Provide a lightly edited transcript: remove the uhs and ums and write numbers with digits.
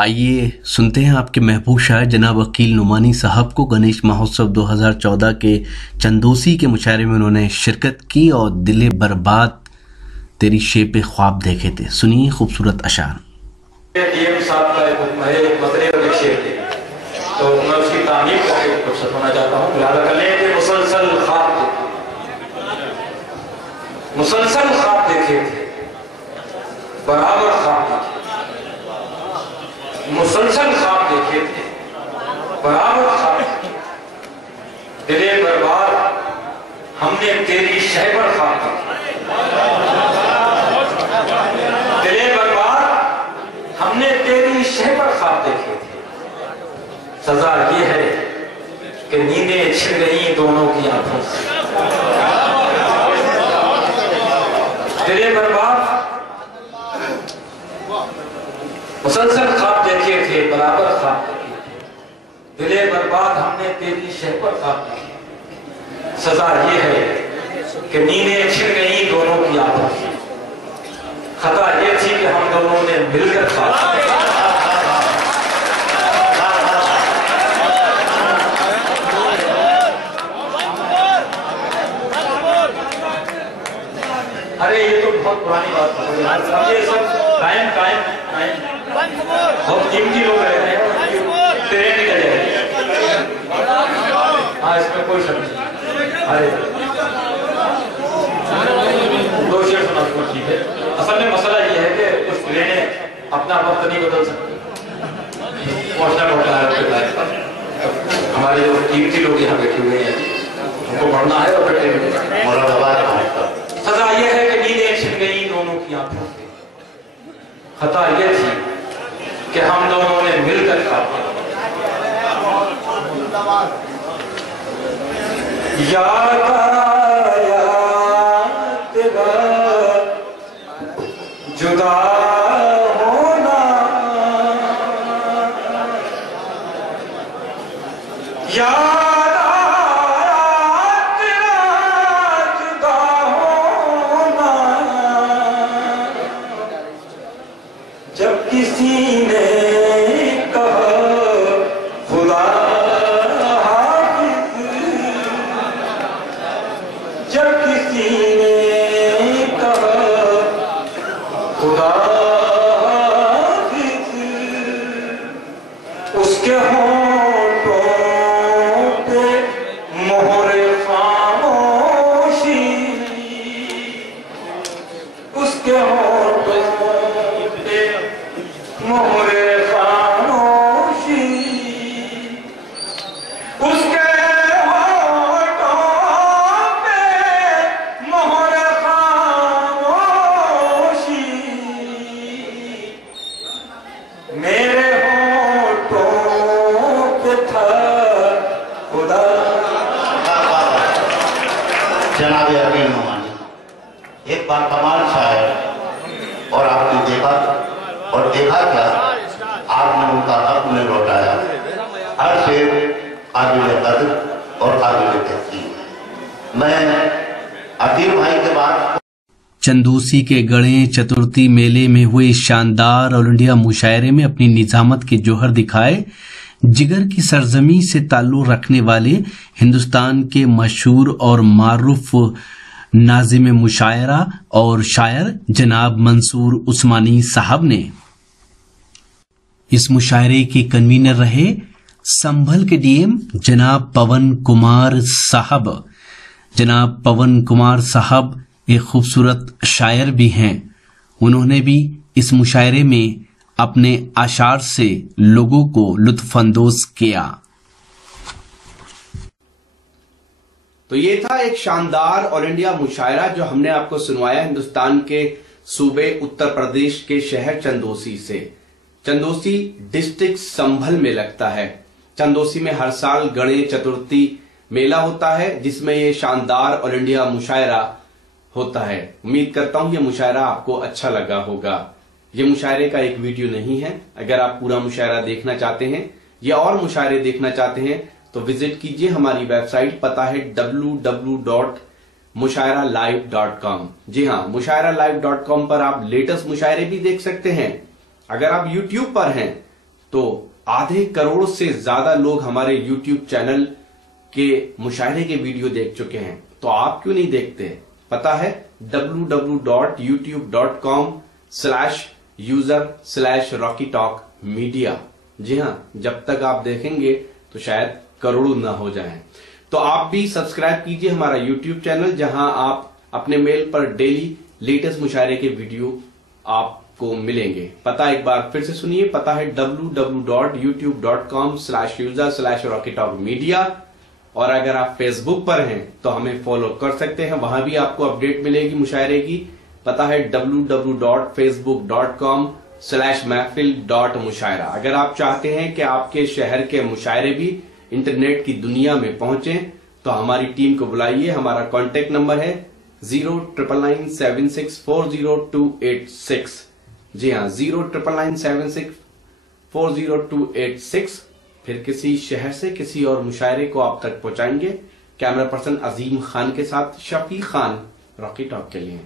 आइए सुनते हैं आपके महबूब शायर जनाब वकील नुमानी साहब को। गणेश महोत्सव 2014 के चंदोसी के मुशायरे में उन्होंने शिरकत की और दिले बर्बाद तेरी शेप ख्वाब देखे थे। सुनिए खूबसूरत अशार। तो मैं उसकी तारीफ करके कुछ होना चाहता हूँ। मुलाजा कर लें कि मुसलसल ख्वाब देखे थे, बराबर ख्वाब देखे, मुसलसल ख्वाब देखे थे, बराबर ख्वाब, दिले बर्बाद हमने तेरी शहबर ख्वाब देखे, दिले बर्बाद हमने तेरी शहबर ख्वाब देखे थे। सजा ये है कि नींदें छिन गई दोनों की आंखों से। दिले बर्बाद मुसलसल ख्वाब देखे थे, बराबर ख्वाब देखे थे, दिले बर्बाद हमने तेरी शहबर ख्वाब देखे। सजा ये है कि नींदें छिन गई दोनों की आंखों से। खता ये थी कि हम दोनों ने मिलकर ख्वाब। अरे ये तो बहुत पुरानी बात है यार, ये सब कायम कायम कायम बहुत कीमती लोग रहते हैं, ट्रेन निकल जाएगी। हाँ, इसमें कोई शक नहीं। अरे दो शेर सुना तो ठीक है। असल में मसला ये है कि कुछ ट्रेनें अपना वक्त नहीं बदल सकती, पहुंचना पड़ता है। हमारे जो कीमती लोग यहाँ बैठे हुए हैं, उनको बढ़ना है और बैठे सजा यह है कि नींदें छिन गई दोनों की आंखों से। खता यह थी कि हम दोनों ने मिलकर ख्वाब याद आया तेरा जुदा होना, याद जब किसी ने कहा खुदा हाफिज, जब किसी ने कहा खुदा हाफिज, उसके होठों पे मोहरे खामोशी, उसके होठों मोहरे खामोशी, उसके होठों पे मोहरे खामोशी, मेरे होठों पे था खुदा। जनाब वकील नुमानी एक बार कमाल शायर, और आपने देखा क्या, आपने उनका हक में लौटाया। हर शेर काबिल कदर और काबिल तहसीन। मैं अकील भाई के बाद चंदोसी के गणेश चतुर्थी मेले में हुए शानदार ऑल इंडिया मुशायरे में अपनी निजामत के जौहर दिखाए जिगर की सरजमी से ताल्लुक रखने वाले हिंदुस्तान के मशहूर और मारूफ नाजिम मुशायरा और शायर जनाब मंसूर उस्मानी साहब ने इस मुशायरे के कन्वीनर रहे संभल के डीएम जनाब पवन कुमार साहब। जनाब पवन कुमार साहब एक खूबसूरत शायर भी हैं। उन्होंने भी इस मुशायरे में अपने आशार से लोगों को लुत्फानंदोज किया। तो ये था एक शानदार ऑल इंडिया मुशायरा जो हमने आपको सुनवाया हिंदुस्तान के सूबे उत्तर प्रदेश के शहर चंदोसी से। चंदोसी डिस्ट्रिक्ट संभल में लगता है। चंदोसी में हर साल गणेश चतुर्थी मेला होता है जिसमें ये शानदार ऑल इंडिया मुशायरा होता है। उम्मीद करता हूं ये मुशायरा आपको अच्छा लगा होगा। ये मुशायरे का एक वीडियो नहीं है। अगर आप पूरा मुशायरा देखना चाहते हैं या और मुशायरे देखना चाहते हैं तो विजिट कीजिए हमारी वेबसाइट, पता है www.mushairalive.com। जी हाँ, mushairalive.com पर आप लेटेस्ट मुशायरे भी देख सकते हैं। अगर आप YouTube पर हैं तो आधे करोड़ से ज्यादा लोग हमारे YouTube चैनल के मुशायरे के वीडियो देख चुके हैं। तो आप क्यों नहीं देखते? पता है www.youtube.com/user/rockytalkmedia। जी हां, जब तक आप देखेंगे तो शायद करोड़ों ना हो जाएं। तो आप भी सब्सक्राइब कीजिए हमारा YouTube चैनल, जहां आप अपने मेल पर डेली लेटेस्ट मुशायरे के वीडियो आपको मिलेंगे। पता एक बार फिर से सुनिए, पता है www.youtube.com/user/rockytalkmedia। और अगर आप फेसबुक पर हैं तो हमें फॉलो कर सकते हैं, वहां भी आपको अपडेट मिलेगी मुशायरे की। पता है www.facebook.com/महफिल.मुशायरा। अगर आप चाहते हैं कि आपके शहर के मुशायरे भी इंटरनेट की दुनिया में पहुंचे तो हमारी टीम को बुलाइए। हमारा कॉन्टेक्ट नंबर है 09997640286। जी हाँ, 09997640286। फिर किसी शहर से किसी और मुशायरे को आप तक पहुंचाएंगे। कैमरा पर्सन अजीम खान के साथ शफी खान, रॉकी टॉक के लिए।